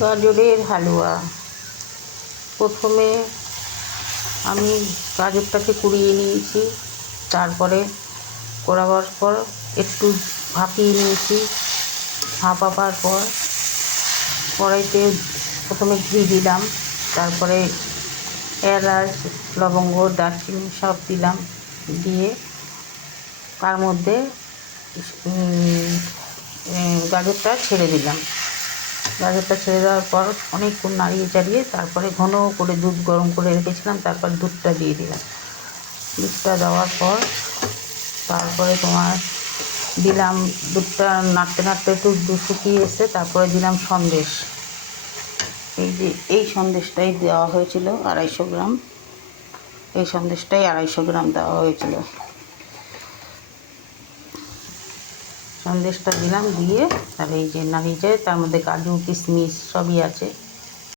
গাজরের হালুয়া। প্রথমে আমি গাজরটাকে কুড়িয়ে নিয়েছি, তারপরে কোড়াবার পর একটু ভাপিয়ে নিয়েছি। ভাপাবার পর কড়াইতে প্রথমে ঘি দিলাম, তারপরে এলাচ, লবঙ্গ, দারচিনি সব দিলাম। দিয়ে তার মধ্যে গাজরটা ছেড়ে দিলাম। গাজরটা ছেড়ে দেওয়ার পর অনেকক্ষণ নাড়িয়ে চাড়িয়ে তারপরে ঘন করে দুধ গরম করে রেখেছিলাম, তারপর দুধটা দিয়ে দিলাম। দুধটা দেওয়ার পর তারপরে দিলাম, দুধটা নাড়তে নাড়তে একটু দুধ শুকিয়ে এসে তারপরে দিলাম সন্দেশ। এই সন্দেশটাই দেওয়া হয়েছিল 250 গ্রাম। এই সন্দেশটাই 250 গ্রাম দেওয়া হয়েছিল। সন্দেশটা দিলাম, দিয়ে আর এই যে নাড়িয়ে তার মধ্যে কাজু কিশমিশ সবই আছে।